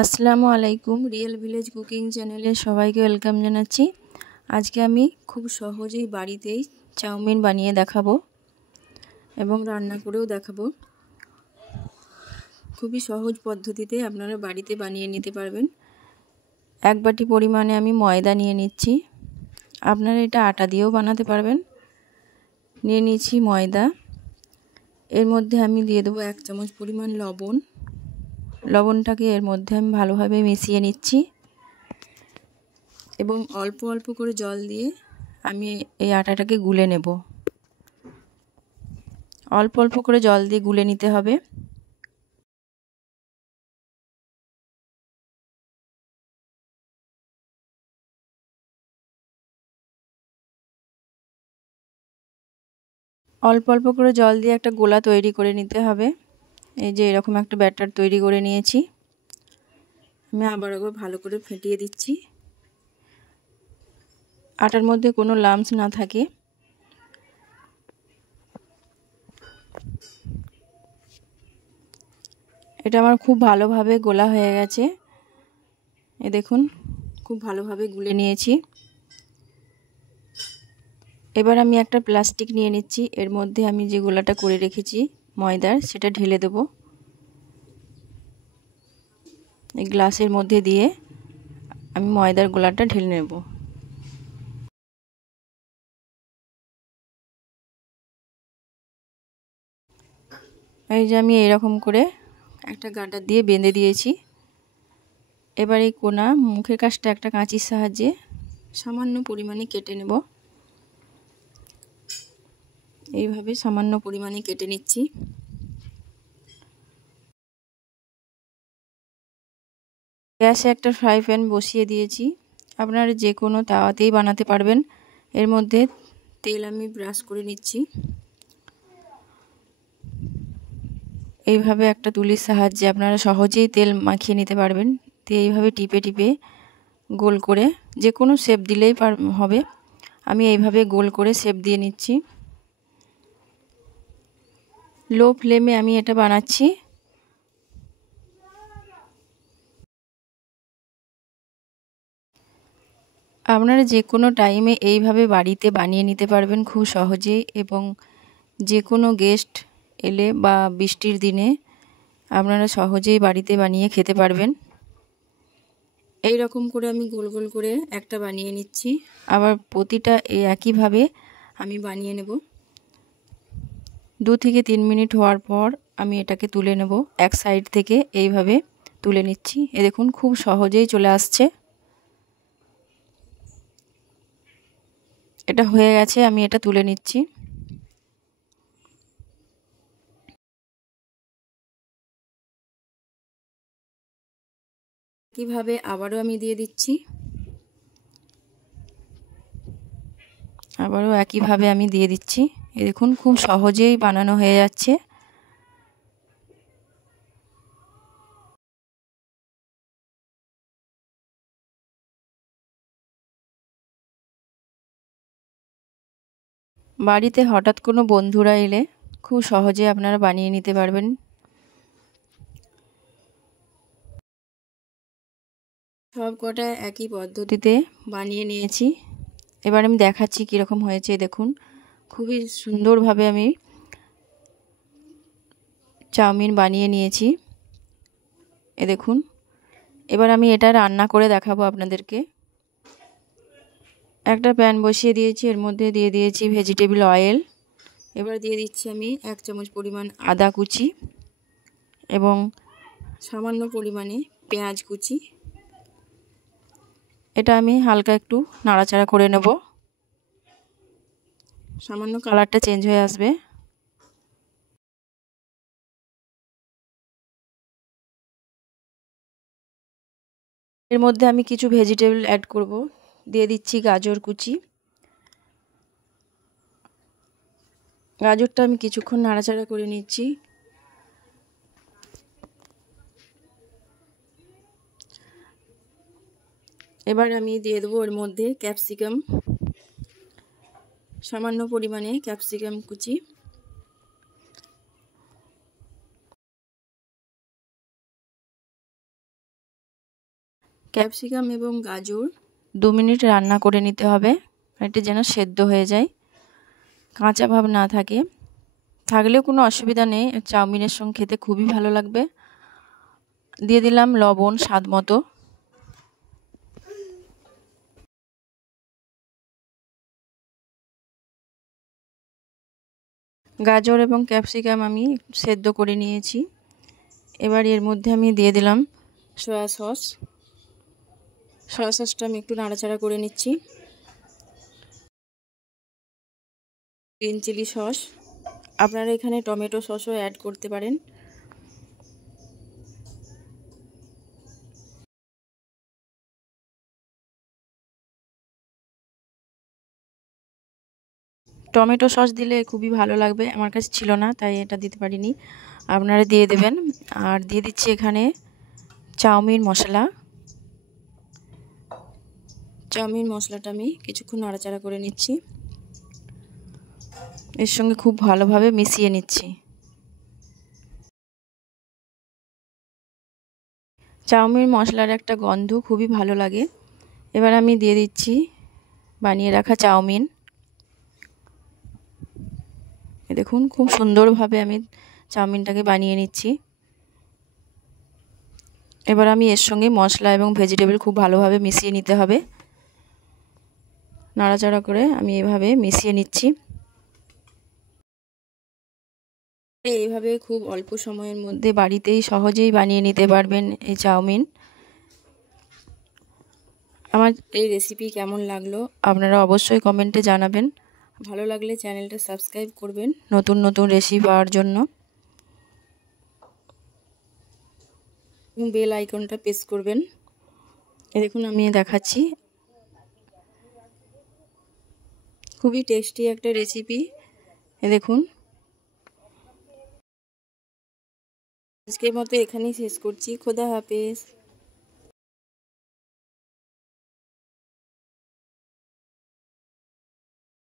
আসসালামু আলাইকুম, real village cooking চ্যানেলে সবাইকে ওয়েলকাম জানাচ্ছি। আজকে আমি খুব সহজেই বাড়িতেই চাউমিন বানিয়ে দেখাবো এবং রান্না করেও দেখাবো। খুবই সহজ পদ্ধতিতে আপনারা বাড়িতে বানিয়ে নিতে পারবেন। 1 বাটি পরিমাণে আমি ময়দা নিয়ে নিচ্ছি। আপনারা এটা আটা দিয়েও বানাতে পারবেন। নিয়ে নিচ্ছি ময়দা। এর মধ্যে আমি দিয়ে দেবো 1 চামচ পরিমাণ লবণ। লবণটাকে এর মধ্যে আমি ভালোভাবে মিশিয়ে নিচ্ছি এবং অল্প অল্প করে জল দিয়ে আমি এই আটাটাকে গুলে নেব। অল্প অল্প করে জল দিয়ে গুলে নিতে হবে। অল্প অল্প করে জল দিয়ে একটা গোলা তৈরি করে নিতে হবে। এই যে এরকম একটা ব্যাটার তৈরি করে নিয়েছি। আমি আবার একবার ভালো করে ফেটিয়ে দিচ্ছি, আটার মধ্যে কোনো লাম্পস না থাকে। এটা আমার খুব ভালোভাবে গোলা হয়ে গেছে। এই দেখুন, খুব ভালোভাবে গুলে নিয়েছি। এবার আমি একটা প্লাস্টিক নিয়ে নিচ্ছি। এর মধ্যে আমি যে গোলাটা করে রেখেছি ময়দার, সেটা ঢেলে দেব। এই গ্লাসের মধ্যে দিয়ে আমি ময়দার গোলাটা ঢেলে নেব। এই যে আমি এরকম করে একটা গাঁটা দিয়ে বেঁধে দিয়েছি। এবার এই কোনা মুখের কাছটা একটা কাঁচির সাহায্যে সামান্য পরিমাণে কেটে নেব। এইভাবে সামান্য পরিমাণে কেটে নিচ্ছি। গ্যাসে একটা ফ্রাই প্যান বসিয়ে দিয়েছি। আপনারা যে কোনো তাওয়াতেই বানাতে পারবেন। এর মধ্যে তেল আমি ব্রাশ করে নিচ্ছি। এইভাবে একটা তুলির সাহায্যে আপনারা সহজেই তেল মাখিয়ে নিতে পারবেন। তো এইভাবে টিপে টিপে গোল করে যে কোনো শেপ দিলেই হবে। আমি এইভাবে গোল করে শেপ দিয়ে নিচ্ছি। লো ফ্লেমে আমি এটা বানাচ্ছি। আপনারা যে কোনো টাইমে এইভাবে বাড়িতে বানিয়ে নিতে পারবেন খুব সহজেই, এবং যে কোনো গেস্ট এলে বা বৃষ্টির দিনে আপনারা সহজেই বাড়িতে বানিয়ে খেতে পারবেন। এই রকম করে আমি গোল গোল করে একটা বানিয়ে নিচ্ছি। আবার প্রতিটা একইভাবে আমি বানিয়ে নেব। 2 থেকে 3 মিনিট হওয়ার পর আমি এটাকে তুলে নেব। এক সাইড থেকে এইভাবে তুলে নিচ্ছি। দেখুন, খুব সহজেই চলে আসছে। এটা হয়ে গেছে, আমি এটা তুলে নিচ্ছি। কিভাবে আবারও আমি দিয়ে দিচ্ছি। আবারও একইভাবে আমি দিয়ে দিচ্ছি। দেখুন, খুব সহজেই বানানো হয়ে যাচ্ছে। বাড়িতে হঠাৎ কোনো বন্ধুরা এলে খুব সহজে আপনারা বানিয়ে নিতে পারবেন। সব কটা একই পদ্ধতিতে বানিয়ে নিয়েছি। এবার আমি দেখাচ্ছি কীরকম হয়েছে। দেখুন, খুবই সুন্দরভাবে আমি চাউমিন বানিয়ে নিয়েছি। দেখুন, এবার আমি এটা রান্না করে দেখাবো আপনাদেরকে। একটা প্যান বসিয়ে দিয়েছি, এর মধ্যে দিয়ে দিয়েছি ভেজিটেবল অয়েল। এবার দিয়ে দিচ্ছি আমি 1 চামচ পরিমাণ আদা কুচি এবং সামান্য পরিমাণে পেঁয়াজ কুচি। এটা আমি হালকা একটু নাড়াচাড়া করে নেব। সামান্য কালারটা চেঞ্জ হয়ে আসবে। এর মধ্যে আমি কিছু ভেজিটেবল অ্যাড করব। দিয়ে দিচ্ছি গাজর কুচি। গাজরটা আমি কিছুক্ষণ নাড়াচাড়া করে নিচ্ছি। এবার আমি দিয়ে দেবো এর মধ্যে ক্যাপসিকাম, সামান্য পরিমাণে ক্যাপসিকাম কুচি। ক্যাপসিকাম এবং গাজর 2 মিনিট রান্না করে নিতে হবে, এটা যেন সেদ্ধ হয়ে যায়, কাঁচা ভাব না থাকে। থাকলেও কোনো অসুবিধা নেই, চাউমিনের সঙ্গে খেতে খুবই ভালো লাগবে। দিয়ে দিলাম লবণ স্বাদ মতো। গাজর এবং ক্যাপসিকাম আমি সেদ্ধ করে নিয়েছি। এবার এর মধ্যে আমি দিয়ে দিলাম সয়া সস। সয়া সসটা আমি একটু নাড়াচাড়া করে নিচ্ছি। গ্রিন চিলি সস, আপনারা এখানে টমেটো সসও অ্যাড করতে পারেন। টমেটো সস দিলে খুবই ভালো লাগবে, আমার কাছে ছিল না তাই এটা দিতে পারিনি, আপনারা দিয়ে দেবেন। আর দিয়ে দিচ্ছি এখানে চাউমিন মশলা। চাউমিন মশলাটা আমি কিছুক্ষণ নাড়াচাড়া করে নিচ্ছি, এর সঙ্গে খুব ভালোভাবে মিশিয়ে নিচ্ছি। চাউমিন মশলার একটা গন্ধ খুবই ভালো লাগে। এবার আমি দিয়ে দিচ্ছি বানিয়ে রাখা চাউমিন। দেখুন খুব সুন্দরভাবে আমি চাউমিনটাকে বানিয়ে নিচ্ছি। এবার আমি এর সঙ্গে মশলা এবং ভেজিটেবল খুব ভালোভাবে মিশিয়ে নিতে হবে। নাড়াচাড়া করে আমি এভাবে মিশিয়ে নিচ্ছি। এইভাবে খুব অল্প সময়ের মধ্যে বাড়িতেই সহজেই বানিয়ে নিতে পারবেন এই চাউমিন। আমার এই রেসিপি কেমন লাগলো আপনারা অবশ্যই কমেন্টে জানাবেন। ভালো লাগলে চ্যানেলটা সাবস্ক্রাইব করবেন নতুন নতুন রেসিপি পাওয়ার জন্য, এবং বেল আইকনটা প্রেস করবেন। দেখুন আমি দেখাচ্ছি, খুবই টেস্টি একটা রেসিপি। দেখুন আজকের মতো এখানেই শেষ করছি। খোদা হাফেজ।